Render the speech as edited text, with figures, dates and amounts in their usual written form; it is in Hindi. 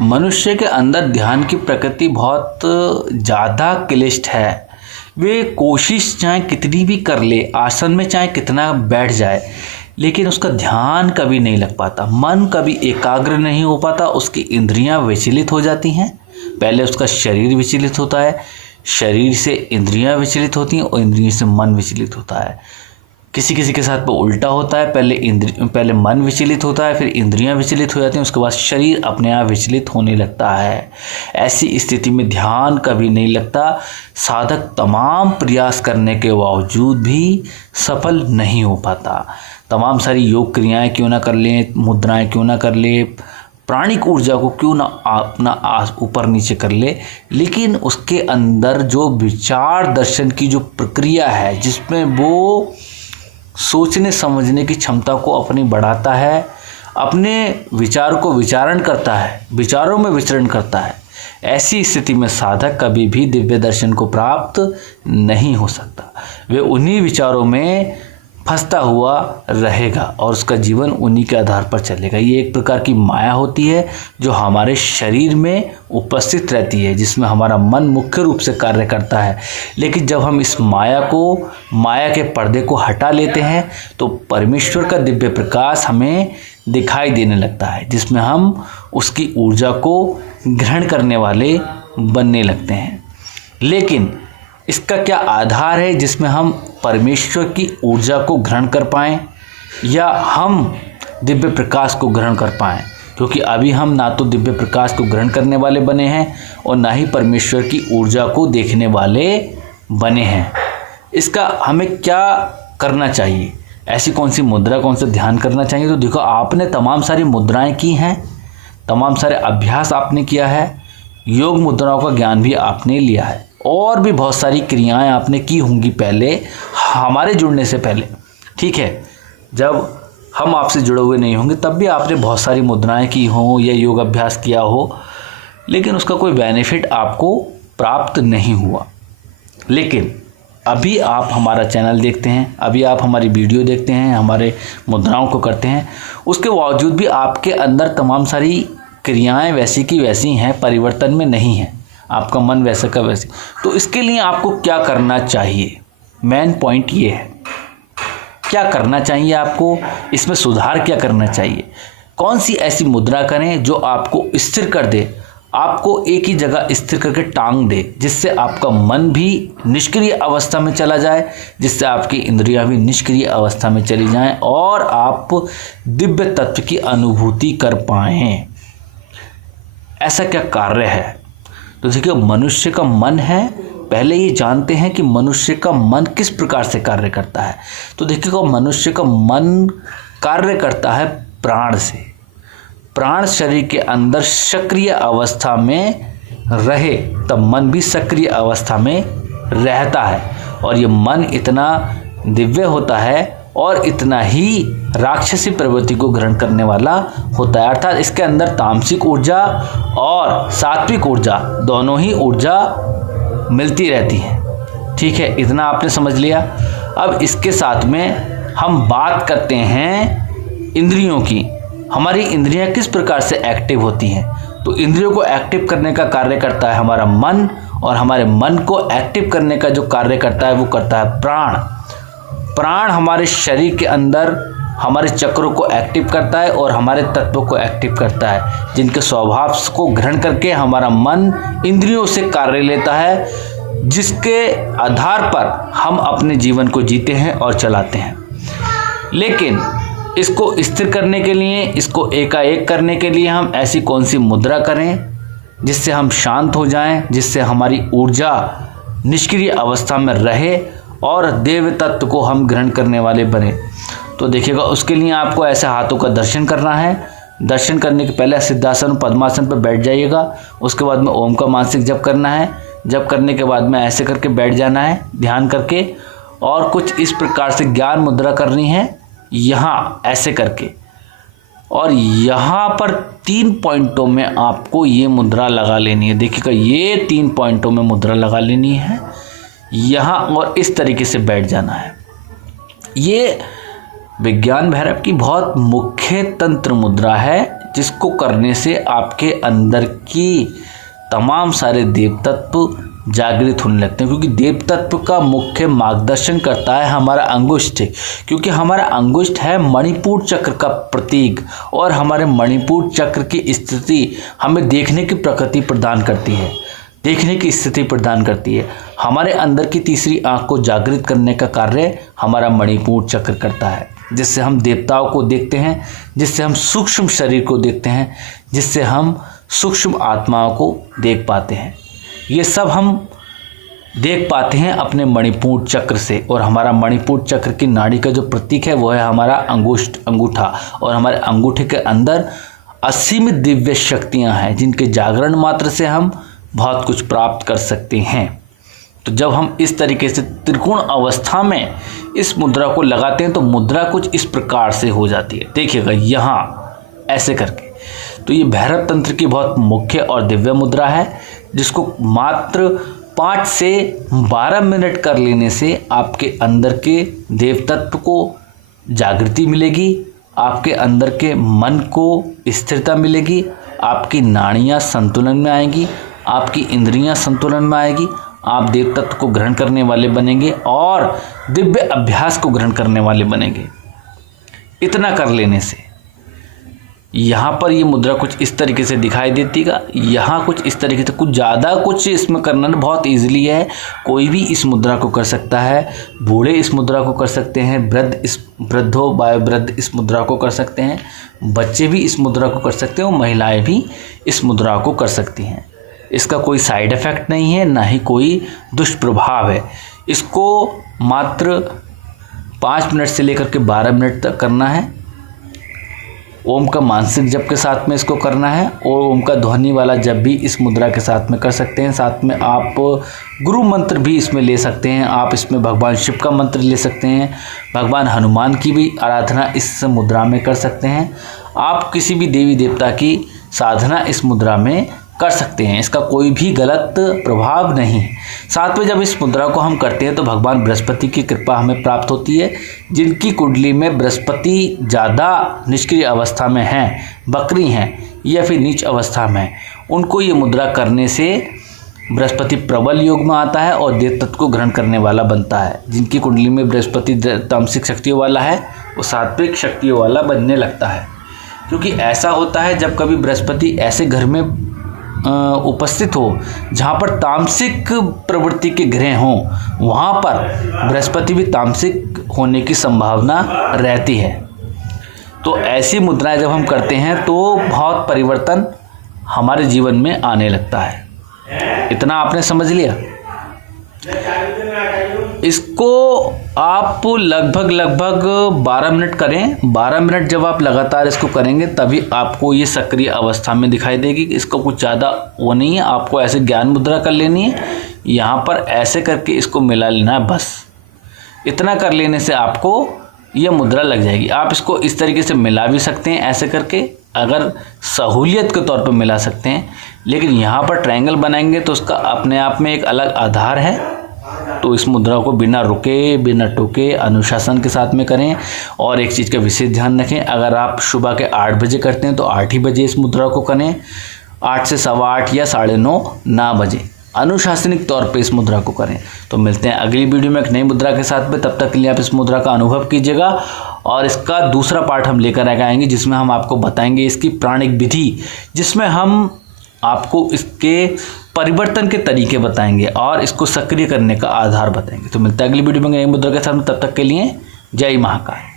मनुष्य के अंदर ध्यान की प्रकृति बहुत ज़्यादा क्लिष्ट है। वे कोशिश चाहे कितनी भी कर ले, आसन में चाहे कितना बैठ जाए, लेकिन उसका ध्यान कभी नहीं लग पाता, मन कभी एकाग्र नहीं हो पाता। उसकी इंद्रियां विचलित हो जाती हैं। पहले उसका शरीर विचलित होता है, शरीर से इंद्रियां विचलित होती हैं और इंद्रियों से मन विचलित होता है। किसी किसी के साथ वो उल्टा होता है, पहले मन विचलित होता है, फिर इंद्रियां विचलित हो जाती हैं, उसके बाद शरीर अपने आप विचलित होने लगता है। ऐसी स्थिति में ध्यान कभी नहीं लगता। साधक तमाम प्रयास करने के बावजूद भी सफल नहीं हो पाता। तमाम सारी योग क्रियाएं क्यों ना कर ले, मुद्राएं क्यों ना कर ले, प्राणिक ऊर्जा को क्यों ना अपना ऊपर नीचे कर ले, लेकिन उसके अंदर जो विचार दर्शन की जो प्रक्रिया है, जिसमें वो सोचने समझने की क्षमता को अपनी बढ़ाता है, अपने विचार को विचारण करता है, विचारों में विचरण करता है, ऐसी स्थिति में साधक कभी भी दिव्य दर्शन को प्राप्त नहीं हो सकता। वे उन्हीं विचारों में फंसता हुआ रहेगा और उसका जीवन उन्हीं के आधार पर चलेगा। ये एक प्रकार की माया होती है जो हमारे शरीर में उपस्थित रहती है, जिसमें हमारा मन मुख्य रूप से कार्य करता है। लेकिन जब हम इस माया के पर्दे को हटा लेते हैं तो परमेश्वर का दिव्य प्रकाश हमें दिखाई देने लगता है, जिसमें हम उसकी ऊर्जा को ग्रहण करने वाले बनने लगते हैं। लेकिन इसका क्या आधार है जिसमें हम परमेश्वर की ऊर्जा को ग्रहण कर पाएं या हम दिव्य प्रकाश को ग्रहण कर पाएं? क्योंकि अभी हम ना तो दिव्य प्रकाश को ग्रहण करने वाले बने हैं और ना ही परमेश्वर की ऊर्जा को देखने वाले बने हैं। इसका हमें क्या करना चाहिए? ऐसी कौन सी मुद्रा, कौन सा ध्यान करना चाहिए? तो देखो, आपने तमाम सारी मुद्राएं की हैं, तमाम सारे अभ्यास आपने किया है, योग मुद्राओं का ज्ञान भी आपने लिया है और भी बहुत सारी क्रियाएं आपने की होंगी पहले, हमारे जुड़ने से पहले। ठीक है, जब हम आपसे जुड़े हुए नहीं होंगे तब भी आपने बहुत सारी मुद्राएं की हों या योग अभ्यास किया हो, लेकिन उसका कोई बेनिफिट आपको प्राप्त नहीं हुआ। लेकिन अभी आप हमारा चैनल देखते हैं, अभी आप हमारी वीडियो देखते हैं, हमारे मुद्राओं को करते हैं, उसके बावजूद भी आपके अंदर तमाम सारी क्रियाएं वैसी की वैसी हैं, परिवर्तन में नहीं है, आपका मन वैसा का वैसे। तो इसके लिए आपको क्या करना चाहिए? मेन पॉइंट ये है, क्या करना चाहिए आपको, इसमें सुधार क्या करना चाहिए? कौन सी ऐसी मुद्रा करें जो आपको स्थिर कर दे, आपको एक ही जगह स्थिर करके टांग दे, जिससे आपका मन भी निष्क्रिय अवस्था में चला जाए, जिससे आपकी इंद्रियां भी निष्क्रिय अवस्था में चली जाएं और आप दिव्य तत्व की अनुभूति कर पाएं। ऐसा क्या कार्य है? तो देखिए, मनुष्य का मन है, पहले ये जानते हैं कि मनुष्य का मन किस प्रकार से कार्य करता है। तो देखिएगा, मनुष्य का मन कार्य करता है प्राण से। प्राण शरीर के अंदर सक्रिय अवस्था में रहे तब मन भी सक्रिय अवस्था में रहता है, और ये मन इतना दिव्य होता है और इतना ही राक्षसी प्रवृत्ति को ग्रहण करने वाला होता है। अर्थात इसके अंदर तामसिक ऊर्जा और सात्विक ऊर्जा, दोनों ही ऊर्जा मिलती रहती है। ठीक है, इतना आपने समझ लिया। अब इसके साथ में हम बात करते हैं इंद्रियों की। हमारी इंद्रियां किस प्रकार से एक्टिव होती हैं? तो इंद्रियों को एक्टिव करने का कार्य करता है हमारा मन, और हमारे मन को एक्टिव करने का जो कार्य करता है वो करता है प्राण। प्राण हमारे शरीर के अंदर हमारे चक्रों को एक्टिव करता है और हमारे तत्वों को एक्टिव करता है, जिनके स्वभाव को ग्रहण करके हमारा मन इंद्रियों से कार्य लेता है, जिसके आधार पर हम अपने जीवन को जीते हैं और चलाते हैं। लेकिन इसको स्थिर करने के लिए, इसको एकाएक करने के लिए हम ऐसी कौन सी मुद्रा करें जिससे हम शांत हो जाएं, जिससे हमारी ऊर्जा निष्क्रिय अवस्था में रहे और देव तत्व को हम ग्रहण करने वाले बने? तो देखिएगा, उसके लिए आपको ऐसे हाथों का दर्शन करना है। दर्शन करने के पहले सिद्धासन पद्मासन पर बैठ जाइएगा। उसके बाद में ओम का मानसिक जप करना है। जप करने के बाद में ऐसे करके बैठ जाना है ध्यान करके, और कुछ इस प्रकार से ज्ञान मुद्रा करनी है, यहाँ ऐसे करके। और यहाँ पर 3 पॉइंटों में आपको ये मुद्रा लगा लेनी है। देखिएगा, ये 3 पॉइंटों में मुद्रा लगा लेनी है यहाँ, और इस तरीके से बैठ जाना है। ये विज्ञान भैरव की बहुत मुख्य तंत्र मुद्रा है, जिसको करने से आपके अंदर की तमाम सारे देव तत्व जागृत होने लगते हैं, क्योंकि देव तत्व का मुख्य मार्गदर्शन करता है हमारा अंगुष्ठ, क्योंकि हमारा अंगुष्ठ है मणिपुर चक्र का प्रतीक, और हमारे मणिपुर चक्र की स्थिति हमें देखने की प्रकृति प्रदान करती है, देखने की स्थिति प्रदान करती है। हमारे अंदर की तीसरी आंख को जागृत करने का कार्य हमारा मणिपुर चक्र करता है, जिससे हम देवताओं को देखते हैं, जिससे हम सूक्ष्म शरीर को देखते हैं, जिससे हम सूक्ष्म आत्माओं को देख पाते हैं। ये सब हम देख पाते हैं अपने मणिपुर चक्र से, और हमारा मणिपुर चक्र की नाड़ी का जो प्रतीक है वो है हमारा अंगूठा, और हमारे अंगूठे के अंदर असीमित दिव्य शक्तियां हैं, जिनके जागरण मात्र से हम बहुत कुछ प्राप्त कर सकते हैं। तो जब हम इस तरीके से त्रिकोण अवस्था में इस मुद्रा को लगाते हैं तो मुद्रा कुछ इस प्रकार से हो जाती है। देखिएगा यहाँ ऐसे करके। तो ये भैरव तंत्र की बहुत मुख्य और दिव्य मुद्रा है, जिसको मात्र 5 से 12 मिनट कर लेने से आपके अंदर के देव तत्व को जागृति मिलेगी, आपके अंदर के मन को स्थिरता मिलेगी, आपकी नाड़ियाँ संतुलन में आएंगी, आपकी इंद्रियां संतुलन में आएगी, आप देव तत्व को ग्रहण करने वाले बनेंगे और दिव्य अभ्यास को ग्रहण करने वाले बनेंगे। इतना कर लेने से यहाँ पर ये मुद्रा कुछ इस तरीके से दिखाई देती है, यहाँ कुछ इस तरीके से, कुछ ज़्यादा कुछ इसमें करना बहुत ईजिली है। कोई भी इस मुद्रा को कर सकता है, बूढ़े इस मुद्रा को कर सकते हैं, वृद्ध इस मुद्रा को कर सकते हैं, बच्चे भी इस मुद्रा को कर सकते हैं और महिलाएं भी इस मुद्रा को कर सकती हैं। इसका कोई साइड इफ़ेक्ट नहीं है, ना ही कोई दुष्प्रभाव है। इसको मात्र 5 मिनट से लेकर के 12 मिनट तक करना है। ओम का मानसिक जप के साथ में इसको करना है, और ओम का ध्वनि वाला जप भी इस मुद्रा के साथ में कर सकते हैं। साथ में आप गुरु मंत्र भी इसमें ले सकते हैं, आप इसमें भगवान शिव का मंत्र ले सकते हैं, भगवान हनुमान की भी आराधना इस मुद्रा में कर सकते हैं। आप किसी भी देवी देवता की साधना इस मुद्रा में कर सकते हैं, इसका कोई भी गलत प्रभाव नहीं है। साथ में जब इस मुद्रा को हम करते हैं तो भगवान बृहस्पति की कृपा हमें प्राप्त होती है। जिनकी कुंडली में बृहस्पति ज़्यादा निष्क्रिय अवस्था में हैं, बकरी हैं या फिर नीच अवस्था में हैं, उनको ये मुद्रा करने से बृहस्पति प्रबल योग में आता है और देव तत्व को ग्रहण करने वाला बनता है। जिनकी कुंडली में बृहस्पति तामसिक शक्तियों वाला है वो सात्विक शक्तियों वाला बनने लगता है। क्योंकि ऐसा होता है जब कभी बृहस्पति ऐसे घर में उपस्थित हो जहाँ पर तामसिक प्रवृत्ति के ग्रह हों, वहाँ पर बृहस्पति भी तामसिक होने की संभावना रहती है। तो ऐसी मुद्राएं जब हम करते हैं तो बहुत परिवर्तन हमारे जीवन में आने लगता है। इतना आपने समझ लिया। इसको आप लगभग 12 मिनट करें। 12 मिनट जब आप लगातार इसको करेंगे तभी आपको ये सक्रिय अवस्था में दिखाई देगी। इसको कुछ ज़्यादा वो नहीं है, आपको ऐसे ज्ञान मुद्रा कर लेनी है, यहाँ पर ऐसे करके इसको मिला लेना है, बस इतना कर लेने से आपको ये मुद्रा लग जाएगी। आप इसको इस तरीके से मिला भी सकते हैं ऐसे करके, अगर सहूलियत के तौर पर मिला सकते हैं, लेकिन यहाँ पर ट्रायंगल बनाएंगे तो उसका अपने आप में एक अलग आधार है। तो इस मुद्रा को बिना रुके बिना टोके अनुशासन के साथ में करें। और एक चीज़ का विशेष ध्यान रखें, अगर आप सुबह के 8 बजे करते हैं तो 8 ही बजे इस मुद्रा को करें, 8 से 8:15 या 9:30 ना बजे अनुशासनिक तौर पे इस मुद्रा को करें। तो मिलते हैं अगली वीडियो में एक नई मुद्रा के साथ में। तब तक के लिए आप इस मुद्रा का अनुभव कीजिएगा और इसका दूसरा पार्ट हम लेकर आएंगे जिसमें हम आपको बताएंगे इसकी प्राणिक विधि, जिसमें हम आपको इसके परिवर्तन के तरीके बताएंगे और इसको सक्रिय करने का आधार बताएंगे। तो मिलता है अगली वीडियो में नई मुद्रा के साथ में। तब तक के लिए जय महाकाल।